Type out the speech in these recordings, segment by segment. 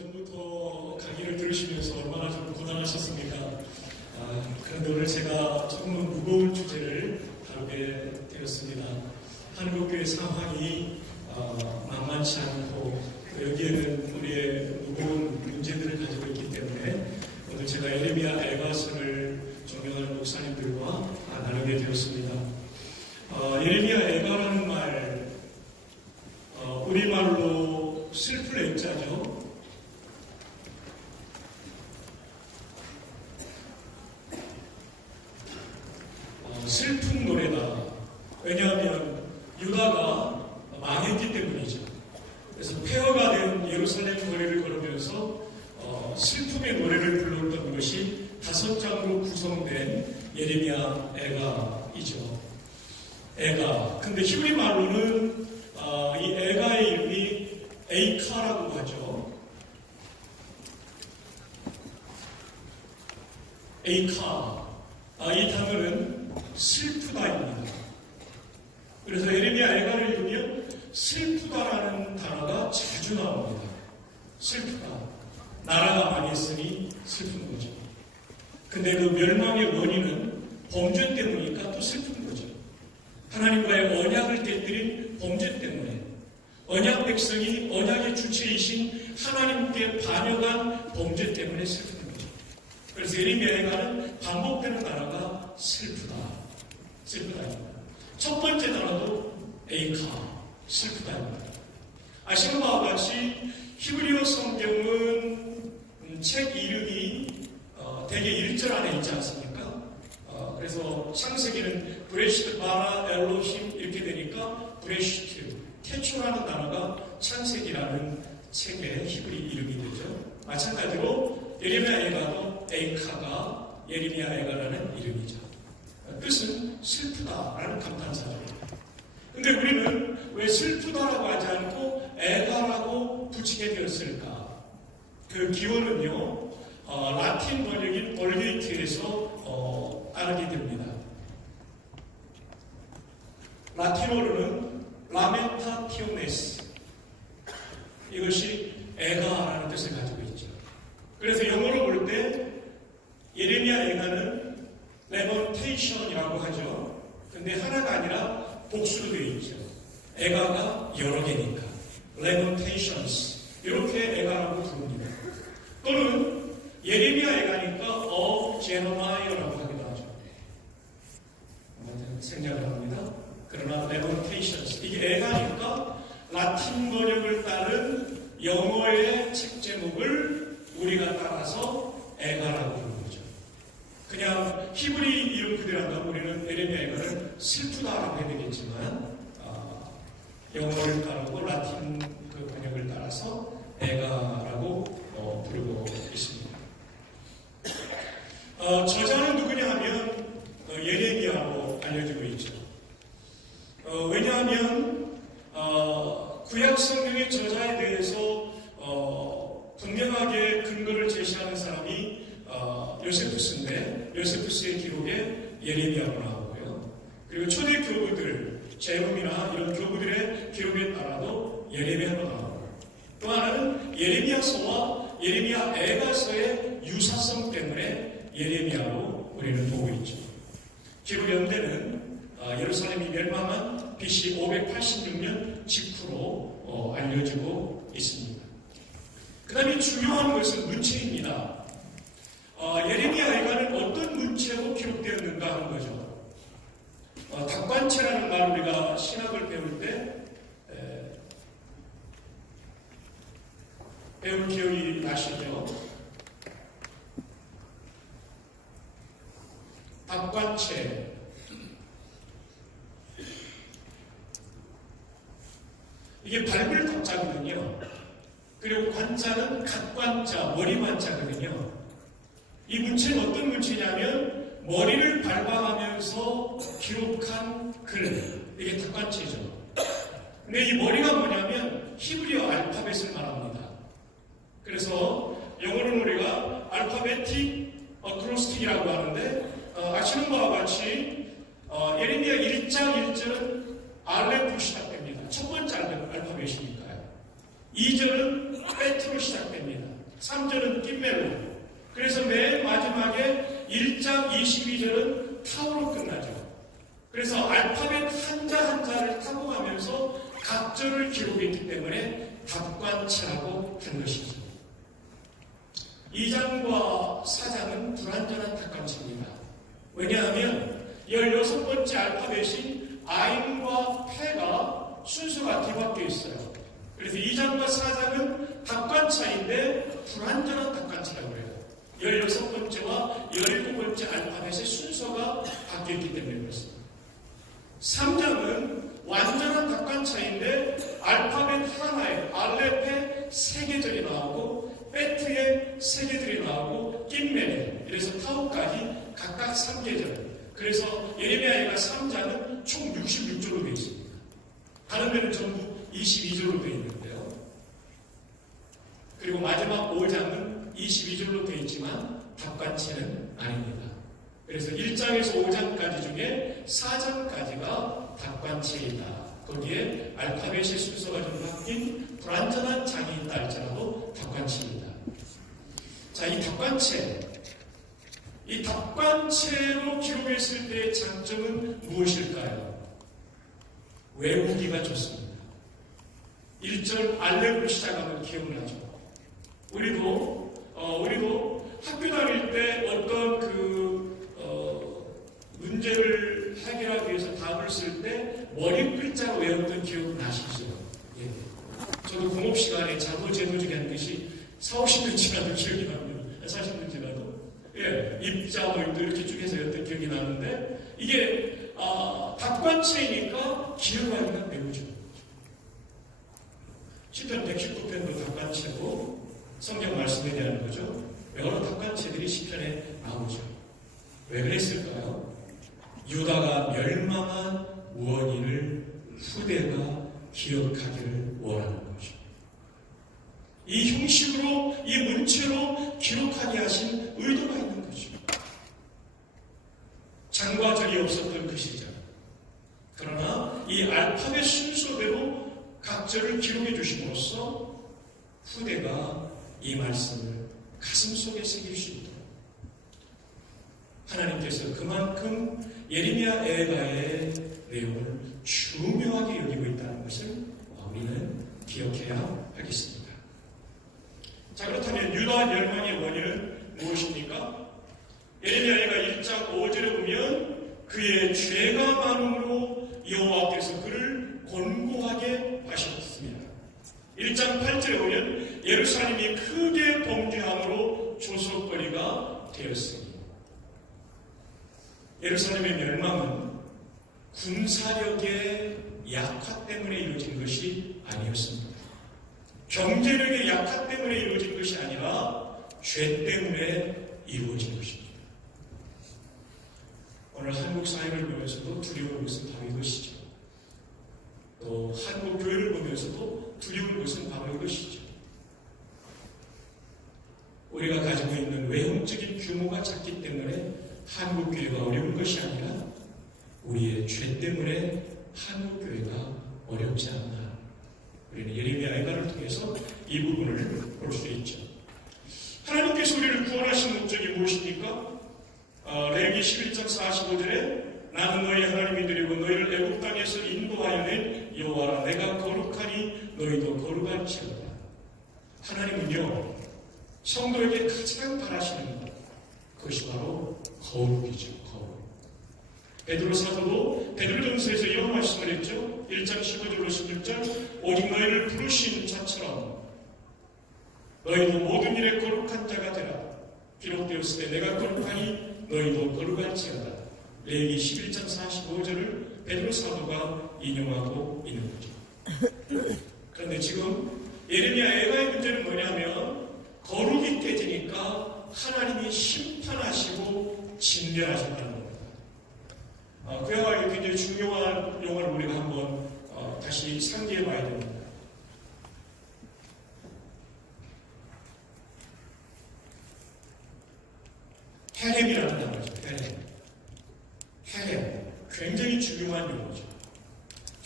전부터 강의를 들으시면서 얼마나 좀 고단하셨습니까? 그런데 오늘 제가 조금은 무거운 주제를 다루게 되었습니다. 한국교회 상황이 만만치 않고 여기에는 우리의 무거운 문제들을 가지고 있기 때문에 오늘 제가 예레미야 애가서를 존경하는 목사님들과 나누게 되었습니다. 예레미야 애가라는 말, 우리말로 슬플 애자죠. 슬픈 노래다. 왜냐하면 유다가 망했기 때문이죠. 그래서 폐허가 된 예루살렘 거리를 걸으면서 슬픔의 노래를 불렀던 것이 5장으로 구성된 예레미야 애가이죠. 애가. 근데 히브리 말로는 이 애가의 이름이 에이카라고 하죠. 에이카. 이 단어는 슬프다입니다. 그래서 예레미야 애가를 읽으면 슬프다라는 단어가 자주 나옵니다. 슬프다. 나라가 망했으니 슬픈 거죠. 근데 그 멸망의 원인은 범죄 때문이니까 또 슬픈 거죠. 하나님과의 언약을 깨뜨린 범죄 때문에 언약 백성이 언약의 주체이신 하나님께 반역한 범죄 때문에 슬픈 거죠. 그래서 예레미야 애가는 반복되는 단어가 슬프다. 슬프다입니다. 첫 번째 단어도 에이카, 슬프다입니다. 아시는 바와 같이 히브리어 성경은 책 이름이 대개 1절 안에 있지 않습니까? 그래서 창세기는 브레시트 바라 엘로힘 이렇게 되니까 브레시트, 태초라는 단어가 창세기라는 책의 히브리 이름이 되죠. 마찬가지로 예레미야 애가도 에이카가 예레미야 애가라는 이름이죠. 뜻은 슬프다라는 감탄사죠. 근데 우리는 왜 슬프다라고 하지 않고 애가라고 붙이게 되었을까? 그 기원은요, 라틴 번역인 벌게이트에서 따르게 됩니다. 라틴어로는 라멘타티오네스. 이것이 애가라는 뜻을 가지고 있죠. 그래서 영어로 볼 때 예레미야 애가는 레먼테이션이라고 하죠. 근데 하나가 아니라 복수로 되어 있죠. 애가가 여러 개니까. 레먼테이션스. 이렇게 애가라고 부릅니다. 또는 예레미야 애가니까 제노마이어라고 하기도 하죠. 생략을 합니다. 그러나 레먼테이션스. 이게 애가니까 라틴 번역을 따른 영어의 책 제목을 우리가 따라서 애가라고 부릅니다. 그냥 히브리 이름 그대로 한다면 우리는 예레미야 애가를 슬프다라고 해야 되겠지만 영어를 따르고 라틴 그 번역을 따라서 애가라고 부르고 있습니다. 저자는 누구냐 하면 예레미야로 알려지고 있죠. 왜냐하면 구약 성경의 저자에 대해서 분명하게 근거를 제시하는 사람이 요세푸스인데 요세푸스의 기록에 예레미야로 나오고요. 그리고 초대 교부들, 제롬이나 이런 교부들의 기록에 따라도 예레미야로 나오고 또 하나는 예레미야서와 예레미야 애가서의 유사성 때문에 예레미야로 우리는 보고 있죠. 기록 연대는 예루살렘이 멸망한 BC 586년 직후로 알려지고 있습니다. 그 다음에 중요한 것은 문체입니다. 예레미야 애가는 어떤 문체로 기록되었는가 하는 거죠. 닭관체라는 말 우리가 신학을 배울 때 배울 기억이 나시죠? 닭관체. 이게 밟을 닭자거든요. 그리고 관자는 갓관자, 머리만자거든요. 이 문체는 어떤 문체냐면 머리를 밟아가면서 기록한 글, 이게 닭관체죠. 근데 이 머리가 뭐냐면 히브리어 알파벳을 말합니다. 그래서 영어로는 우리가 알파베틱 어크로스틱이라고 하는데 아시는 바와 같이 예레미야 1장 1절은 알레프로 시작됩니다. 첫 번째 알파벳이니까요. 2절은 베트로 시작됩니다. 3절은 낌멜로. 그래서 맨 마지막에 1장 22절은 타우로 끝나죠. 그래서 알파벳 한자 한자를 타고 가면서 각절을 기록했기 때문에 답관체라고 한 것이죠. 2장과 4장은 불완전한 답관체입니다. 왜냐하면 16번째 알파벳인 아인과 페가 순서가 뒤바뀌어 있어요. 그래서 2장과 4장은 답관차인데 불완전한 답관차라고 해요. 16번째와 17번째 알파벳의 순서가 바뀌었기 때문에 그렇습니다. 3장은 완전한 답관차인데 알파벳 하나에 알렙에 3계절이 나오고 베트에 3개들이 나오고 낌멜에 그래서 타우까지 각각 3계절. 그래서 예레미야가 3장은 총 66조로 되어 있습니다. 다른 데는 전부 22조로 되어 있는데요. 그리고 마지막 5장은 22조로 되어 있지만 답관체는 아닙니다. 그래서 1장에서 5장까지 중에 4장까지가 답관체이다. 거기에 알파벳의 순서가 좀 바뀐 불완전한 장이 있다 할지라도 답관체입니다. 자, 이 답관체로 기록했을 때의 장점은 무엇일까요? 외우기가 좋습니다. 1절 알렙으로 시작하면 기억나죠. 우리도 학교 다닐 때 어떤 문제를 해결하기 위해서 답을 쓸 때 머리 글자로 외웠던 기억 나시죠? 예. 저도 공업 시간에 자도 제도중에 한 것이 40년 지나도 기억이 납니다. 40년 지나도. 예. 입자 뭐 이렇게 쭉 해서 외웠던 기억이 나는데 이게 답관체이니까 기억하기가 매우죠. 시편 119편도 답관체고 성경 말씀에 대한 거죠. 여러 답관체들이 시편에 나오죠. 왜 그랬을까요? 유다가 멸망한 원인을 후대가 기억하기를 원하는 거죠. 이 형식으로, 이 문체로 기록하게 하신 의도가 있는 거죠. 장과 절이 없었던 그 시절. 그러나 이 알파벳 순서대로 각절을 기록해 주심으로써 후대가 이 말씀을 가슴속에 새길 수 있도록 하나님께서 그만큼 예레미야 에가의 내용을 중요하게 여기고 있다는 것을 우리는 기억해야 하겠습니다. 자, 그렇다면 유다 멸망의 원인은 무엇입니까? 예레미야 에가 1장 5절에 보면 그의 죄가 많음으로 여호와께서 그를 곤고하게 하셨습니다. 1장 8절에 보면 예루살렘이 크게 범죄함으로 조속거리가 되었습니다. 예루살렘의 멸망은 군사력의 약화 때문에 이루어진 것이 아니었습니다. 경제력의 약화 때문에 이루어진 것이 아니라 죄 때문에 이루어진 것입니다. 오늘 한국 사회를 보면서도 두려운 것은 바로 이것이죠. 또 한국 교회를 보면서도 두려운 것은 바로 이것이죠. 우리가 가지고 있는 외형적인 규모가 작기 때문에 한국 교회가 어려운 것이 아니라 우리의 죄 때문에 한국 교회가 어렵지 않나. 우리는 예레미야 에가를 통해서 이 부분을 볼 수 있죠. 하나님께서 우리를 구원하신 목적이 무엇입니까? 레위기 11장 45절에 나는 너희 하나님이 되리고 너희를 애굽 땅에서 인도하여 낸 여호와라. 내가 거룩하니 너희도 거룩할지어다. 하나님은요, 성도에게 가장 바라시는 것, 그것이 바로 거룩이죠. 거룩. 베드로 사도도 베드로전서에서 이런 말씀을 했죠. 1장 15절로 16절 오직 너희를 부르신 자처럼 너희도 모든 일에 거룩한 자가 되라. 기록되었을 때 내가 거룩하니 너희도 거룩할지어다. 레위기 11장 45절을 베드로 사도가 인용하고 있는 거죠. 그런데 지금 예레미야 에가의 문제는 뭐냐면 거룩이 깨지니까 하나님이 심판하시고 진멸하신다는 겁니다. 그야말로 굉장히 중요한 용어를 우리가 한번 다시 상기해 봐야 됩니다. 헬렘이라는 단어죠. 헬렘. 굉장히 중요한 용어죠.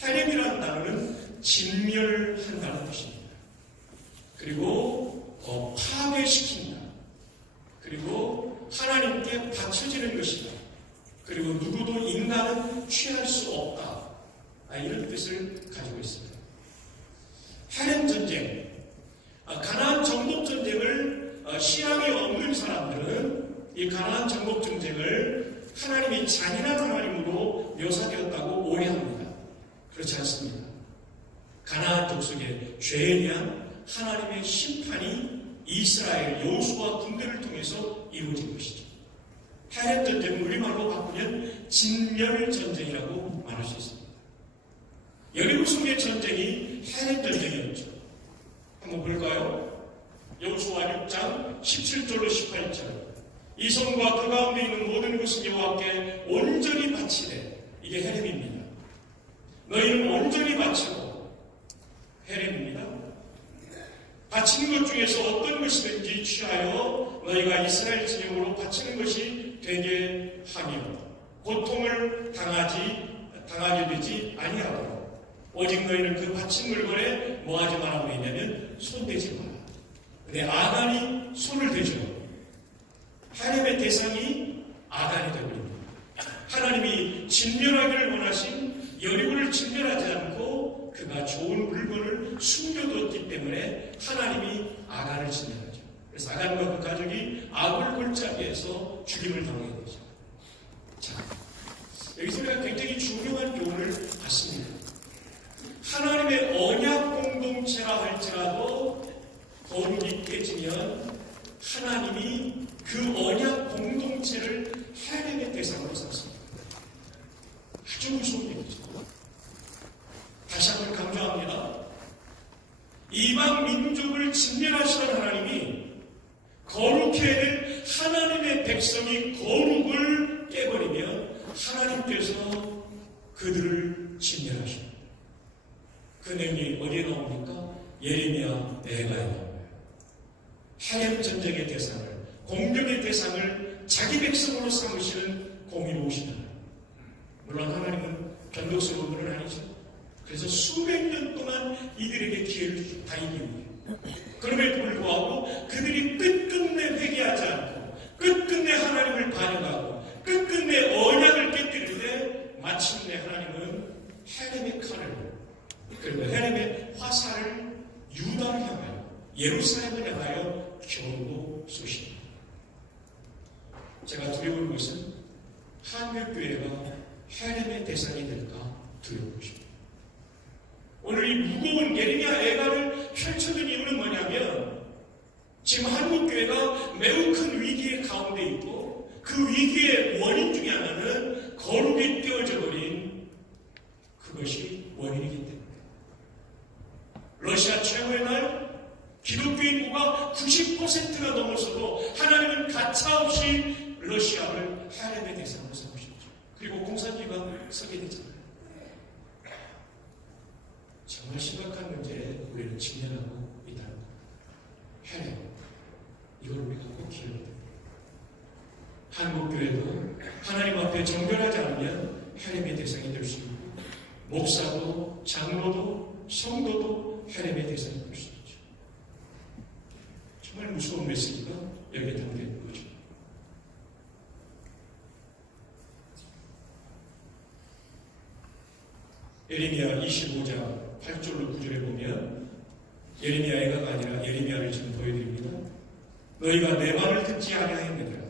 헬렘이라는 단어는 진멸한다는 뜻입니다. 그리고 파괴시킨다. 그리고 하나님께 바쳐지는 것이다. 그리고 누구도 인간은 취할 수 없다. 이런 뜻을 가지고 있습니다. 헤렘 전쟁, 가나안 정복 전쟁을 신앙이 없는 사람들은 이 가나안 정복 전쟁을 하나님이 잔인한 하나님으로 묘사되었다고 오해합니다. 그렇지 않습니다. 가나안 족속의 죄에 대한 하나님의 심판이 이스라엘 여호수아 군대를 통해서 이루어진 것이죠. 헤렘 전쟁은 우리말로 바꾸면 진멸전쟁이라고 말할 수 있습니다. 여리고성의 전쟁이 헤렘 전쟁이었죠. 한번 볼까요? 여호수아 6장 17절로 18절. 이 성과 그 가운데 있는 모든 것은 여호와께 온전히 바치되, 이게 헤렘입니다. 너희는 온전히 바치고, 헤렘입니다. 바치는 것 중에서 어떤 것이든지 취하여 너희가 이스라엘 진영으로 바치는 것이 되게 하며 고통을 당하게 되지 아니하고, 오직 너희는 그 바친 물건에 뭐하지 말라고 했냐면 손대지 마라. 근데 아간이 손을 대죠. 헤렘의 대상이 아간이 되어버립니다. 하나님이 진멸하기를 원하신 여리고를 진멸하지 않고 그가 좋은 물건을 숨겨두었기 때문에 하나님이 아간을 진멸하죠. 그래서 아간과 그 가족이 아굴 골짜기에서 죽임을 당하게 되죠. 자, 여기서 우리가 굉장히 중요한 교훈을 받습니다. 하나님의 언약 공동체라 할지라도 거룩이 깨지면 하나님이 그 언약 공동체를 헤렘의 대상으로 삼습니다. 아주 무서운 얘기죠. 다시 한번 강조합니다. 이방 민족을 진멸하시던 하나님이 거룩해야 될 하나님의 백성이 거룩을 깨버리면 하나님께서 그들을 진멸하십니다. 그 내용이 어디에 나옵니까? 예레미야 내가에 나옵니다. 헤렘 전쟁의 대상을, 공격의 대상을 자기 백성으로 삼으시는 공의로우신 하나님. 물론 하나님은 변덕스러운 분은 아니죠. 그래서 수백 년 동안 이들에게 기회를 주죠. 다행히 위해. 그럼에도 불구하고 그들이 끝끝내 회개하지 않고 끝끝내 하나님을 반역하고 끝끝내 언약을 깨뜨리는데 마침내 하나님은 헤렘의 칼을, 그리고 헤렘의 화살을 유다를 향하여, 예루살렘을 향하여 겨누고 쏘십니다. 제가 두려운 것은 한국교회가 헤렘의 대상이 될까 두려운 것입니다. 오늘 이 무거운 예레미야 애가를 펼쳐둔 이유는 뭐냐면, 지금 한국교회가 매우 큰 위기의 가운데 있고 그 위기의 원인 중에 하나는 거룩이 떼어져 버린 그것이 원인이기 때문에, 러시아 최후의 날 기독교 인구가 90%가 넘어서도 하나님은 가차없이 러시아를 헤렘의 대상으로 삼으셨죠. 그리고 공산주의가 서게 되잖아요. 정말 심각한 문제에 우리는 직면하고 있다는 것. 헤렘, 이걸 우리가 꼭 기억해야 됩니다. 한국교회도 하나님 앞에 정결하지 않으면 헤렘의 대상이 될 수 있고, 목사도 장로도 성도도 헤렘의 대상이 될 수 있죠. 정말 무서운 메시지가 여기에 담겨 있는 거죠. 예레미야 25장 8절로 9절에 보면, 예레미야 애가가 아니라 예레미야를 지금 보여드립니다. 너희가 내 말을 듣지 아니하였느니라.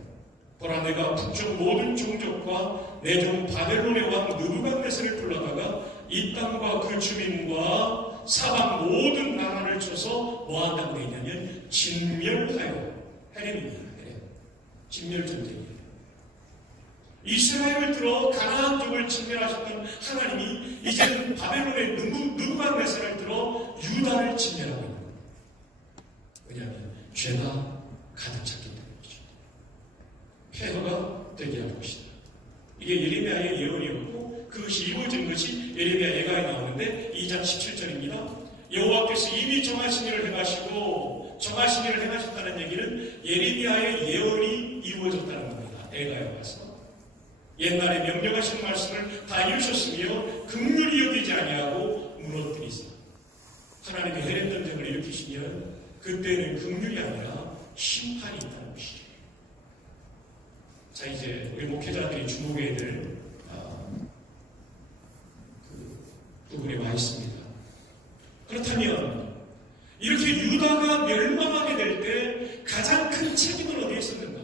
보라, 내가 북쪽 모든 종족과 내 종 바벨론의 왕 느부갓네살을 불러다가 이 땅과 그 주민과 사방 모든 나라를 쳐서 뭐한다고 되어 있냐면 진멸하여, 헤렘입니다. 헤렘. 진멸전쟁이에요. 이스라엘을 들어 가나안 쪽을 진멸하셨던 하나님이 이제는 바벨론의 느부갓네살을 들어 유다를 진멸하고 있는 거예요. 왜냐하면 죄가 가득 찼기 때문이죠. 폐허가 되게 할 것이다. 이게 예레미야의 예언이었고, 그것이 이루어진 것이 예레미야 애가에 나오는데 2장 17절입니다. 여호와께서 이미 정하신 일을 행하시고, 정하신 일을 행하셨다는 얘기는 예레미야의 예언이 이루어졌다는 겁니다. 애가에 와서 옛날에 명령하신 말씀을 다 이루셨으며 긍휼히 여기지 아니하고 무너뜨리사. 하나님의 헤렘 전쟁을 일으키시면 그때는 긍휼이 아니라 심판이 있다는 것이죠. 자, 이제 우리 목회자들이 주목해야 될 부분에 와 있습니다. 그렇다면 이렇게 유다가 멸망하게 될 때 가장 큰 책임은 어디에 있었는가?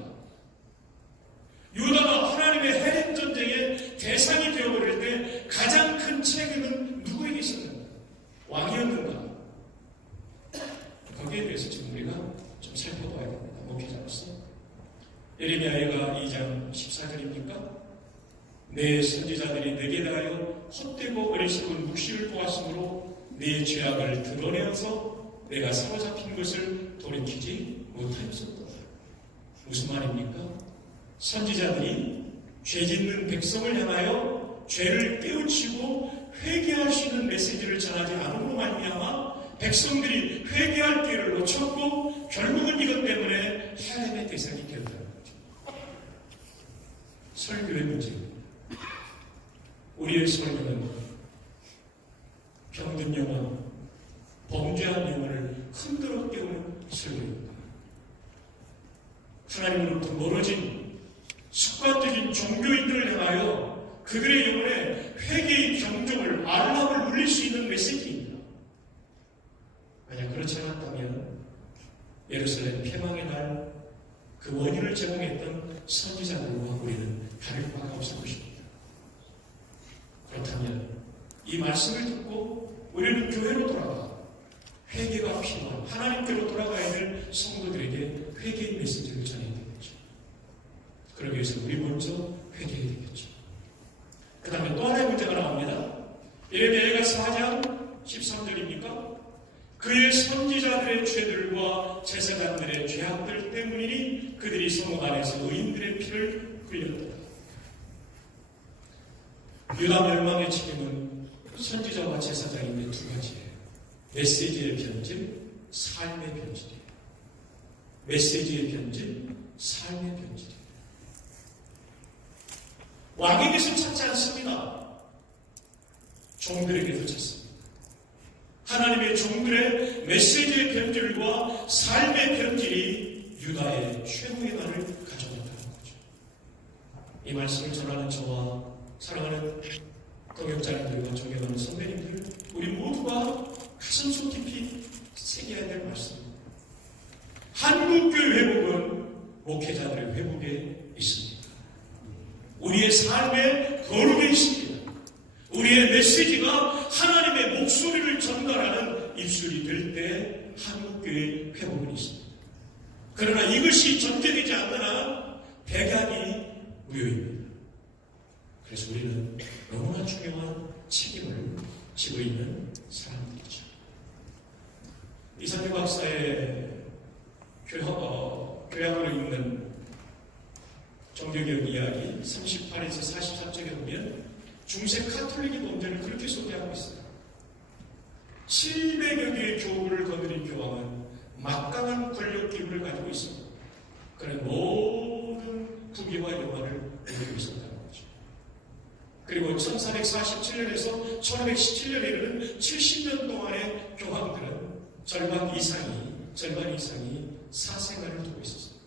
유다가 하나님의 해림 전쟁의 대상이 되어버릴 때 가장 큰 책임은 누구에게 있었는가? 왕이었는가? 거기에 대해서 지금 우리가 좀 살펴봐야 됩니다. 목회자로서. 예레미야가 2장 14절입니까? 내 선지자들이 내게 대하여 헛되고 어리석은 묵시를 보았으므로 내 죄악을 드러내어서 내가 사로잡힌 것을 돌이키지 못하였었다. 무슨 말입니까? 선지자들이 죄 짓는 백성을 향하여 죄를 깨우치고 회개할 수 있는 메시지를 전하지 않음으로 말미암아 백성들이 회개할 기회를 놓쳤고 결국은 이것 때문에 하나님의 대상이 되었다는 거죠. 설교의 문제입니다. 우리의 설교는 병든 영혼, 범죄한 영혼을 흔들어 깨우는 설교입니다. 하나님으로부터 멀어진 습관적인 종교인들을 향하여 그들의 영혼에 회개의 경종을 알람을 울릴 수 있는 메시지입니다. 만약 그렇지 않았다면 예루살렘 폐망의 날 그 원인을 제공했던 선지자들과 우리는 다를 바가 없을 것입니다. 그렇다면 이 말씀을 듣고 우리는 교회로 돌아가 회개가 필요한 하나님께로 돌아가야 될 성도들에게 회개의 메시지를 전해야 되겠죠. 그러기 위해서 우리 먼저 회개해야 되겠죠. 그 다음에 또 하나의 문제가 나옵니다. 예레미야가 4장 13절입니까? 그의 선지자들의 죄들과 제사장들의 죄악들 때문이니 그들이 성읍 안에서 의인들의 피를 흘렸다. 유다 멸망의 책임은 선지자와 제사장인데 두 가지예요. 메시지의 변질, 삶의 변질이에요. 메시지의 변질, 삶의 변질이에요. 왕에게서 찾지 않습니다. 종들에게서 찾습니다. 하나님의 종들의 메시지의 변질과 삶의 변질이 유다의 최후의 날을 가져왔다는 거죠. 이 말씀을 전하는 저와 사랑하는 동역자님들과 존경하는 선배님들, 우리 모두가 가슴 속 깊이 새겨야 될 말씀입니다. 한국교회 회복은 목회자들의 회복에 있습니다. 우리의 삶의 거룩에 있습니다. 우리의 메시지가 하나님의 목소리를 전달하는 입술이 될 때 한국교회 회복은 있습니다. 그러나 이것이 전제되지 않는 한 백약이 무효입니다. 그래서 우리는 너무나 중요한 책임을 지고 있는 사람들이죠. 이상규 박사의 교양으로 읽는 종교개혁 이야기 38에서 44쪽에 보면 중세 카톨릭의 범죄를 그렇게 소개하고 있어요. 700여 개의 교구를 거느린 교황은 막강한 권력 기운을 가지고 있습니다. 그런 모든 부귀와 영화를 누리고 있었다는 거죠. 그리고 1447년에서 1517년에 이르는 70년 동안의 교황들은 절반 이상이 사생활을 두고 있었습니다.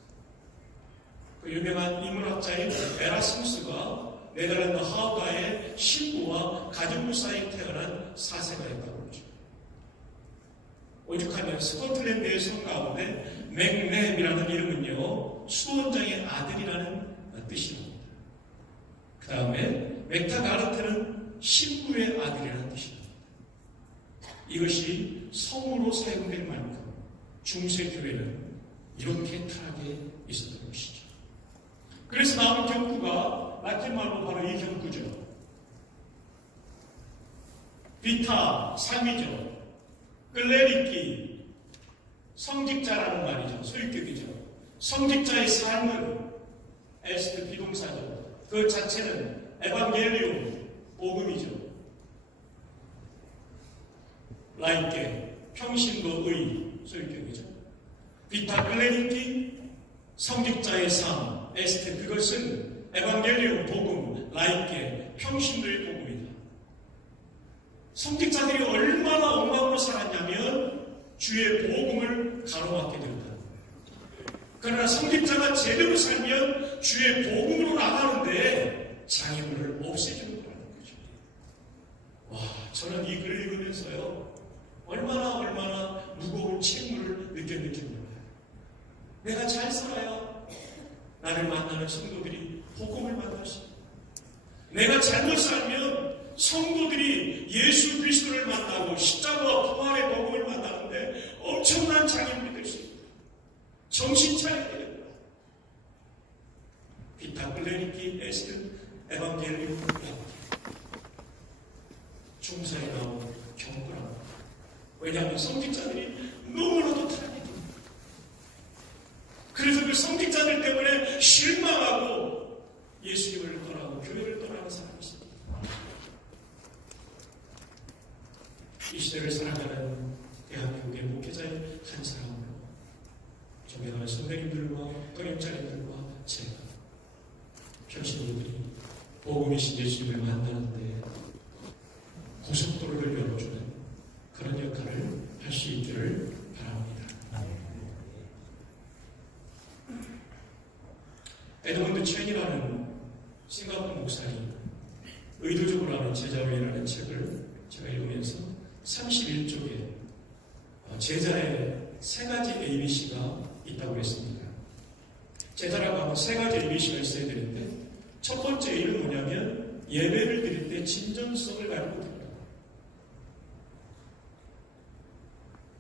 그 유명한 인문학자인 에라스무스가 네덜란드 하우가의 신부와 가정부 사이에 태어난 사생아였다고 그러죠. 오죽하면 스코틀랜드의 성 가운데 맥램이라는 이름은요, 수원장의 아들이라는 뜻입니다. 그 다음에 맥타가르트는 신부의 아들이라는 뜻입니다. 이것이 성으로 사용된 만큼 중세교회는 이렇게 타락해 있었던 것이죠. 그래서 나온 경구가 라틴 말로 바로 이 경구죠. 비타, 상이죠. 클레리키, 성직자라는 말이죠. 소유격이죠. 성직자의 삶은 에스트 비동사죠. 그 자체는 에반겔리온, 복음이죠. 라이케, 평신도 의, 소유격이죠. 비타 클레리키, 성직자의 삶, 에스테, 그것은 에반겔리온, 복음, 라이케, 평신도의 복음이다. 성직자들이 얼마나 엉망으로 살았냐면 주의 복음을 가로막게 된다. 그러나 성직자가 제대로 살면 주의 복음으로 나가는데 장애물을 없애주는 거라는 거죠. 와, 저는 이 글을 읽으면서요, 얼마나 무거운 책무를 느꼈는지. 내가 잘 살아야 나를 만나는 성도들이 복음을 만날 수 있다. 내가 잘못 살면 성도들이 예수 그리스도를 만나고 십자가와 부활의 복음을 만나는데 엄청난 장애물이 될 수 있다. 정신 차려야 된다. 비타 클레리키 에스트 에반겔리움 중사에 나온 경고랍니다. 왜냐하면 성직자들이 너무나도 타락해요. 그래서 그 성직자들 때문에 실망하고 예수님을 떠나고 교회를 떠나는 사람이 있습니다. 이 시대를 살아가는 대한민국의 목회자의 한 사람으로 존경하는 선배님들과 권역자님들과 제가 평신도들이 복음이신 예수님을 만나는데 고속도로를 열어주는 그런 역할을 할 수 있기를 바랍니다. 에드먼드 첸이라는 싱가포르 목사님 의도적으로 하는 제자회라는 책을 제가 읽으면서 31쪽에 제자의 세 가지 ABC가 있다고 했습니다. 제자라고 하면 세 가지 ABC가 있어야 되는데 첫 번째 A는 뭐냐면 예배를 드릴 때 진정성을 가지고 드립니다.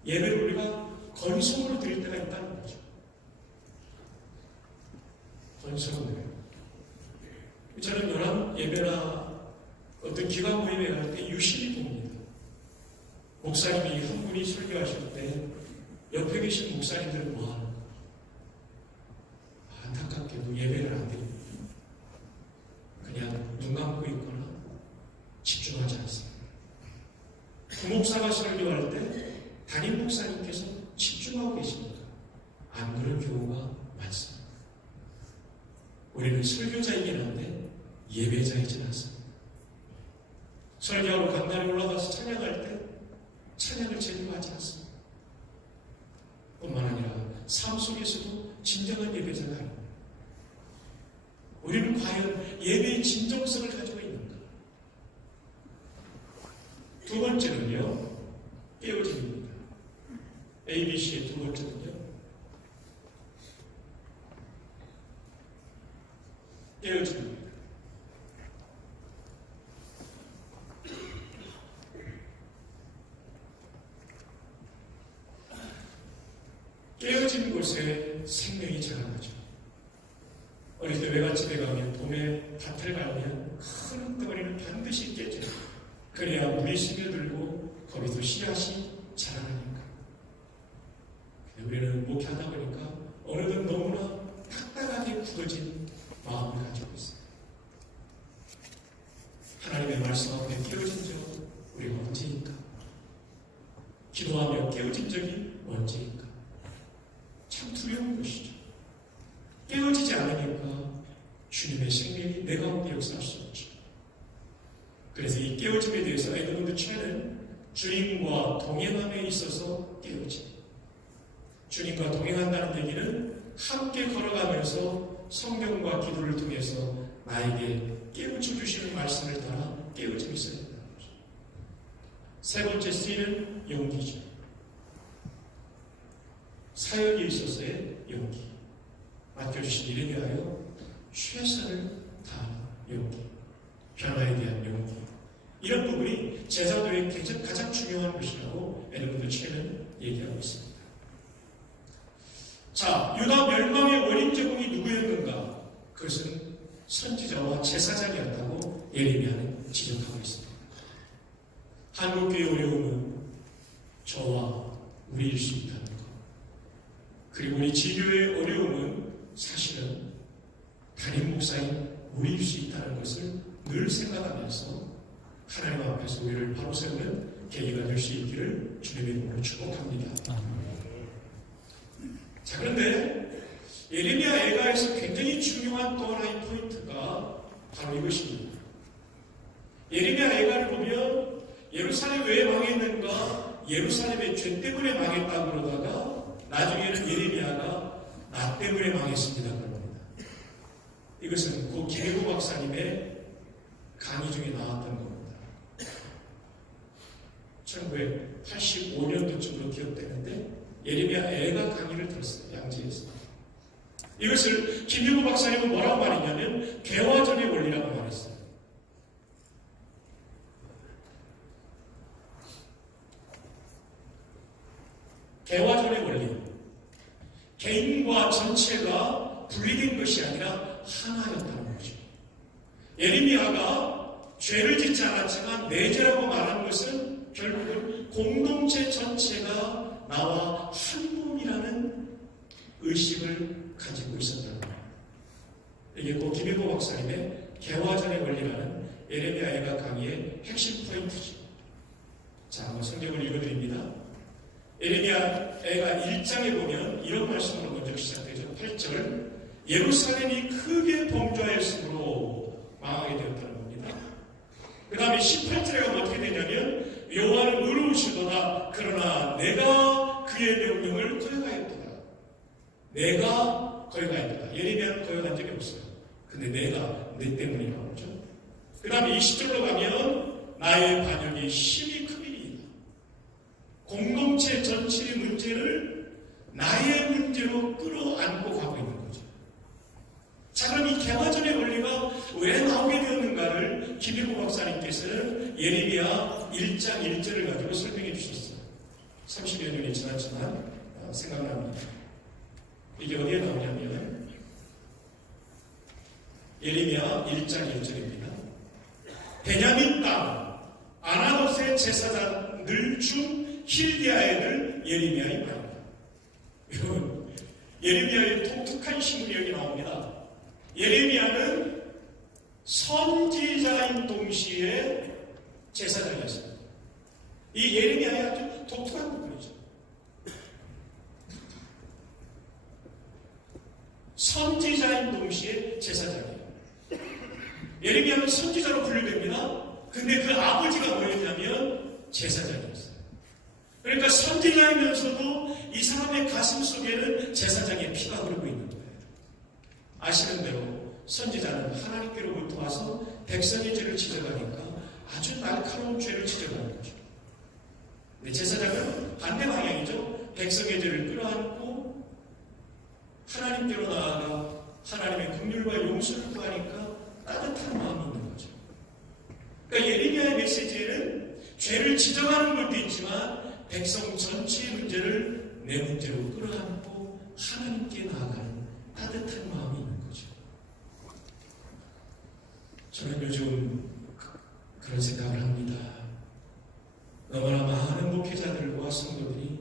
예배를 우리가 건성으로 드릴 때가 있다는 거죠. 건성으로. 저는 연합 예배나 어떤 기관 모임에 갈 때 유심히 봅니다. 목사님이 한 분이 설교하실 때 옆에 계신 목사님들은 뭐 하는가? 안타깝게도 예배를 안 드립니다. 그냥 눈 감고 있거나 집중하지 않습니다. 부목사가 설교할 때 담임 목사님께서 집중하고 계십니다. 안 그런 경우가 많습니다. 우리는 설교자이긴 한데 예배자이진 않습니다. 설교하고 강단에 올라가서 찬양할 때 찬양을 제대로 하지 않습니다. 뿐만 아니라 삶 속에서도 진정한 예배자가 아닙니다. 우리는 과연 예배의 진정성을 가지고 있는가? 두 번째는요, 깨어짐입니다. ABC의 두 번째는요, 깨어짐입니다. 깨어진 곳에 생명이 자라나죠. 어릴 때 외갓집에 가면 봄에 밭을 갈면 큰 덩어리는 반드시 깨져요. 그래야 물이 스며들고 거기서 씨앗이 자라나니까. 우리는 목회하다 보니까 어느덧 너무나 딱딱하게 굳어진 마음을 가지고 있어요. 하나님의 말씀 앞에 깨어진 적 우리가 언제인가? 기도하며 깨어진 적이 언제인가? 참 두려운 것이죠. 깨어지지 않으니까 주님의 생명이 내 가운데 역사할 수 없죠. 그래서 이 깨어짐에 대해서 에드먼드 첸은 주님과 동행함에 있어서 깨어짐. 주님과 동행한다는 얘기는 함께 걸어가면서 성경과 기도를 통해서 나에게 깨우쳐 주시는 말씀을 따라 깨어짐이 있어야 된다는 거죠. 세 번째 C는 용기죠. 사역에 있어서의 용기. 맡겨주신 일에 대하여 최선을 다하는 용기. 변화에 대한 용기. 이런 부분이 제자도의 가장 중요한 것이라고 에드먼드 첸은 얘기하고 있습니다. 자, 유다 멸망의 원인 제공이 누구였는가? 그것은 선지자와 제사장이었다고 예레미야는 지적하고 있습니다. 한국교회의 어려움은 저와 우리일 수 있다는 것. 그리고 우리 지교의 어려움은 사실은 담임 목사인 우리일 수 있다는 것을 늘 생각하면서 하나님 앞에서 우리를 바로 세우는 계기가 될 수 있기를 주님의 이름으로 축복합니다. 자, 그런데 예레미야 애가에서 굉장히 중요한 또 하나의 포인트가 바로 이것입니다. 예레미야 애가를 보면 예루살렘 왜 망했는가? 예루살렘의 죄 때문에 망했다고 그러다가 나중에는 예레미야가 나 때문에 망했습니다 그럽니다. 이것은 고 김혜구 박사님의 강의 중에 나왔던 겁니다. 1985년도쯤으로 기억되는데 예레미야 애가 강의를 들었어요. 양지에서. 이것을 김혜구 박사님은 뭐라고 말했냐면 개화전의 원리라고 말했어요. 개화전의 원리. 개인과 전체가 분리된 것이 아니라 하나였다는 거죠. 예레미야가 죄를 짓지 않았지만 내 죄라고 말한 것은 결국은 공동체 전체가 나와 한 몸이라는 의식을 가지고 있었다는 거예요. 이게 꼭 김혜보 박사님의 개화전의 원리라는 예레미야 애가 강의의 핵심 포인트죠. 자, 한번 성경을 읽어드립니다. 예레미야 애가 1장에 보면 이런 말씀으로 먼저 시작되죠. 8절 예루살렘이 크게 범죄하였으므로 망하게 되었다는 겁니다. 그 다음에 18절에 어떻게 되냐면 여호와는 의로우시도다 그러나 내가 그의 명령을 거역하였도다. 내가 거역하였도다. 예레미야는 거역한 적이 없어요. 근데 내가 내 때문에 나오죠. 그 다음에 20절로 가면 나의 반역이 심히 크리이다. 공동체 전체의 문제를 나의 문제로 끌어안고 가고 있는 거죠. 자, 그럼 이 개화전의 원리가 왜 나오게 되었는가를 김혜구 박사님께서는 예레미야 1장 1절을 가지고 설명해 주셨어요. 30여 년이 지났지만 생각납니다. 이게 어디에 나오냐면 예레미야 1장 1절입니다. 베냐민 땅 아나돗의 제사장들 중 힐디아의 들 예레미야의 말입니다. 여러분, 예레미야의 독특한 신분이 여기 나옵니다. 예레미야는 선지자인 동시에 제사장이었습니다. 이 예레미야의 아주 독특한 부분이죠. 선지자인 동시에 제사장이에요. 예레미야는 선지자로 분류됩니다. 근데 그 아버지가 뭐였냐면 제사장이었어요. 그러니까 선지자이면서도 이 사람의 가슴 속에는 제사장의 피가 흐르고 있는 거예요. 아시는 대로 선지자는 하나님께로부터 와서 백성의 죄를 지적하니까 아주 날카로운 죄를 지적하는 거죠. 근데 제사장은 반대 방향이죠. 백성의 죄를 끌어안고 하나님께로 나아가 하나님의 긍휼과 용서를 구하니까 따뜻한 마음이 있는 거죠. 그러니까 예레미야의 메시지에는 죄를 지적하는 것도 있지만 백성 전체의 문제를 내 문제로 끌어안고 하나님께 나아가는 따뜻한 마음이 있는 거죠. 저는 요즘 그런 생각을 합니다. 너무나 많은 목회자들과 성도들이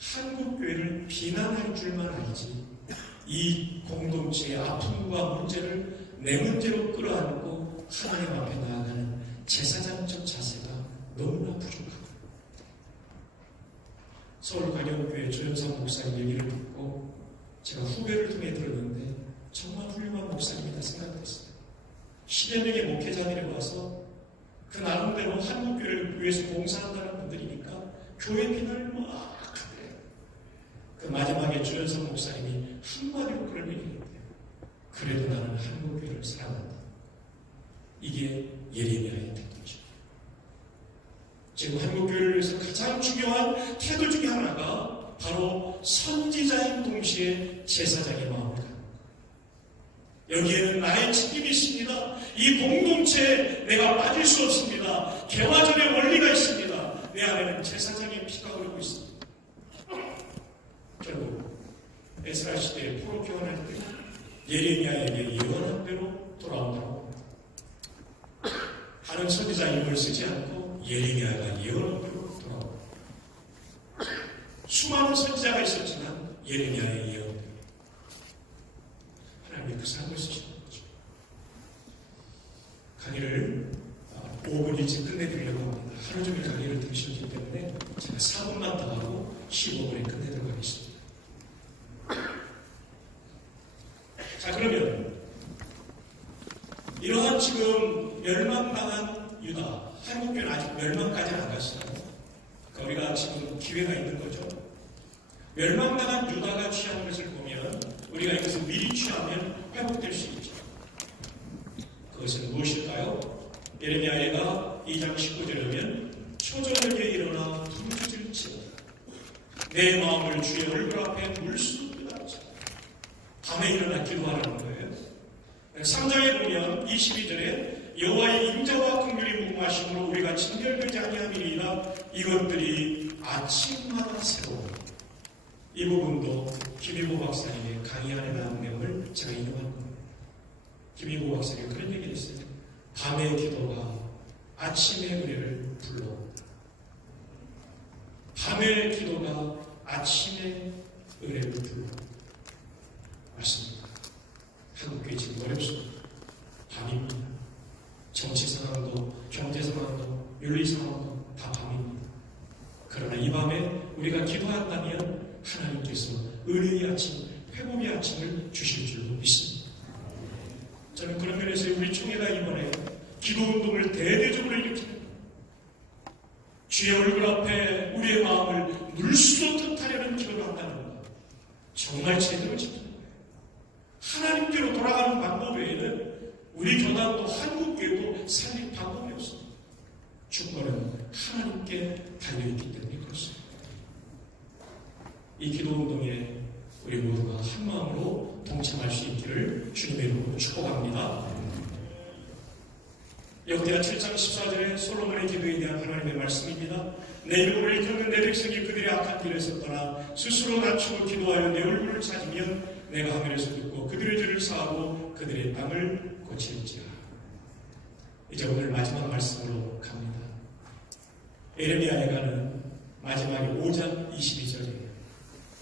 한국교회를 비난할 줄만 알지 이 공동체의 아픔과 문제를 내 문제로 끌어안고 하나님 앞에 나아가는 제사장적 자세가 너무나 부족합니다. 서울광역교회 조현석 목사님 얘기를 듣고 제가 후배를 통해 들었는데 정말 훌륭한 목사님이다 생각했어요. 10여 명의 목회자들이 와서 그 나름대로 한국교회를 위해서 봉사한다는 분들이니까 교회 비난을 막 하더래요. 그 마지막에 조현석 목사님이 한마디로 그런 얘기했대요. 그래도 나는 한국교회를 사랑한다. 이게 예레미야의 태도죠. 지금 한국교회를 위해서 가장 중요한 태도 중에 하나가 바로 선지자인 동시에 제사장의 마음을 갖는 것. 여기에는 나의 책임이 있습니다. 이 공동체에 내가 빠질 수 없습니다. 개화전의 원리가 있습니다. 내 안에는 제사장의 피가 흐르고 있습니다. 결국 에스라 시대에 포로 교환할 때 예레미야에게 예언한 대로 돌아온다고 합니다. 다른 선지자 이름을 쓰지 않고 예레미야가 예언한 대로 돌아옵니다. 수많은 선지자가 있었지만 예레미야의 예언대로 하나님이 그 사람을 쓰시는 거죠. 강의를 5분 일찍 끝내드리려고 합니다. 하루 종일 강의를 들으셨기 때문에 제가 4분만 더 하고 15분에 끝내도록 하겠습니다. 자, 그러면 이러한 지금 멸망당한 유다, 한국교회는 아직 멸망까지는 안 갔어요. 우리가 지금 기회가 있는 거죠. 멸망당한 유다가 취한 것을 보면 우리가 이것을 미리 취하면 회복될 수 있죠. 그것은 무엇일까요? 예레미야가 2장 19절에 보면 초저녁에 일어나 부르짖을지어다 내 마음을 주의 얼굴 앞에 물쏟으라. 밤에 일어나 기도하라는 거예요. 3장에 보면 22절에 여호와의 인자와 긍휼이 무궁하심으로 우리가 진멸되지 아니함이니라. 이것들이 아침마다 새로워. 이 부분도 김희보 박사님의 강의 안에 나온 내용을 제가 인용한 겁니다. 김희보 박사님이 그런 얘기를 했어요. 밤의 기도가 아침의 은혜를 불러온다. 밤의 기도가 아침의 은혜를 불러온다. 맞습니다. 한국교회 지금 어렵습니다. 밤입니다. 정치 상황도, 경제 상황도, 윤리 상황도 다 밤입니다. 그러나 이 밤에 우리가 기도한다면 하나님께서 은혜의 아침, 회복의 아침을 주실 줄로 믿습니다. 저는 그런 면에서 우리 총회가 이번에 기도운동을 대대적으로 일으키는 주의 얼굴 앞에 우리의 마음을 물쏟듯 하려는 기도를 한다는 것, 정말 제대로 지키는 거예요. 하나님께로 돌아가는 방법 외에는 우리 교단도 한국교회도 살릴 방법이 없습니다. 주권은 하나님께 달려있기 때문에 그렇습니다. 이 기도운동에 우리 모두가 한마음으로 동참할 수 있기를 주님의 이름으로 축복합니다. 역대하 7장 14절에 솔로몬의 기도에 대한 하나님의 말씀입니다. 내 이름을 일컫는 내 백성이 그들의 악한 길에서 떠나 스스로 낮추고 기도하여 내 얼굴을 찾으면 내가 하늘에서 듣고 그들의 죄를 사하고 그들의 땅을 고칠지라. 이제 오늘 마지막 말씀으로 갑니다. 예레미야에 가는 마지막에 5장 22절이에요.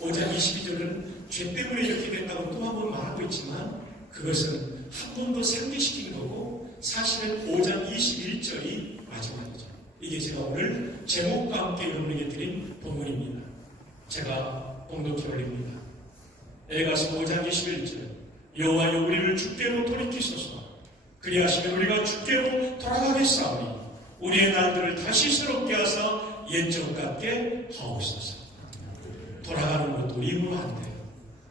5장 22절은 죄 때문에 이렇게 됐다고 또 한 번 말하고 있지만 그것은 한 번 더 상기시킨 거고 사실은 5장 21절이 마지막이죠. 이게 제가 오늘 제목과 함께 여러분에게 드린 본문입니다. 제가 봉독해 올립니다. 에가서 5장 21절 여호와여 우리를 주께로 돌이키소서. 그리하시면 우리가 주께로 돌아가겠사오니 우리의 날들을 다시 새롭게 하사 옛적 같게 하옵소서. 돌아가는 것도 힘으로 안 돼요.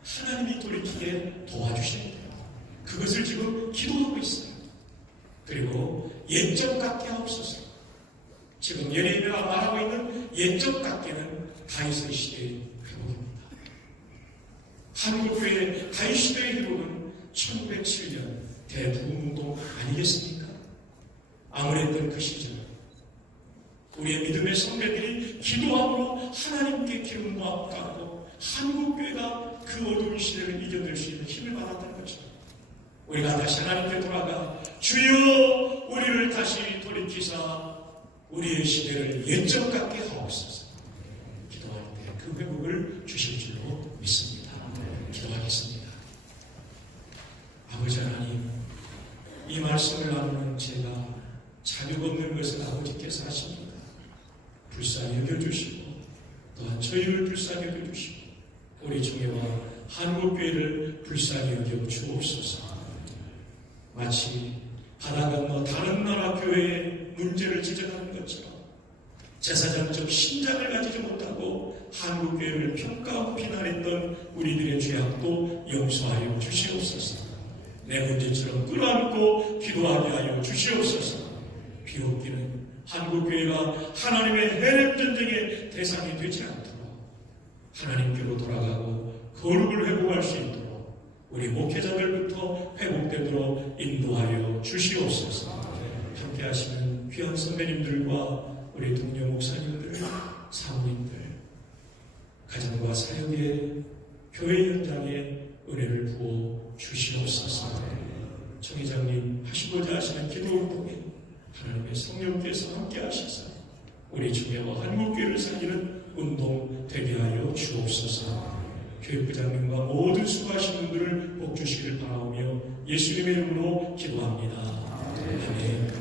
하나님이 돌이키게 도와주셔야 돼요. 그것을 지금 기도하고 있어요. 그리고 옛적 같게 하옵소서. 지금 예레미야가 말하고 있는 옛적 같게는 다윗의 시대의 회복입니다. 한국교회의 다윗 시대의 회복은 1907년 대부흥운동 아니겠습니까? 아무랬던 그 시절 우리의 믿음의 선배들이 기도함으로 하나님께 기름 부음 받고 한국교회가 그 어두운 시대를 이겨낼 수 있는 힘을 받았다는 거죠. 우리가 다시 하나님께 돌아가 주여 우리를 다시 돌이키사 우리의 시대를 옛적 같게 하옵소서. 기도할 때 그 회복을 주실 줄로 믿습니다. 기도하겠습니다. 아버지 하나님, 이 말씀을 나누는 제가 자격 없는 것을 아버지께서 하십니다. 불쌍히 여겨주시고 또한 저희를 불쌍히 여겨주시고 우리 총회와 한국교회를 불쌍히 여겨 주옵소서. 마치 바다 건너 다른 나라 교회의 문제를 지적하는 것처럼 제사장적 신장을 가지지 못하고 한국교회를 평가하고 비난했던 우리들의 죄악도 용서하여 주시옵소서. 내 문제처럼 끌어안고 기도하게 하여 주시옵소서. 비옥기는 한국교회가 하나님의 해랩전쟁의 대상이 되지 않도록 하나님께로 돌아가고 거룩을 회복할 수 있도록 우리 목회자들부터 회복되도록 인도하여 주시옵소서. 함께 하시는 귀한 선배님들과 우리 동료 목사님들, 사모님들, 가정과 사역의 교회 현장에 은혜를 부어 주시옵소서. 총회장님 하시고자 하시는 기도운동에 하나님의 성령께서 함께 하셔서 우리 총회와 한국교회를 살리는 운동 되게 하여 주옵소서. 교육부장님과 모든 수고하신 분들을 복 주시기를 바라오며 예수님의 이름으로 기도합니다. 아멘.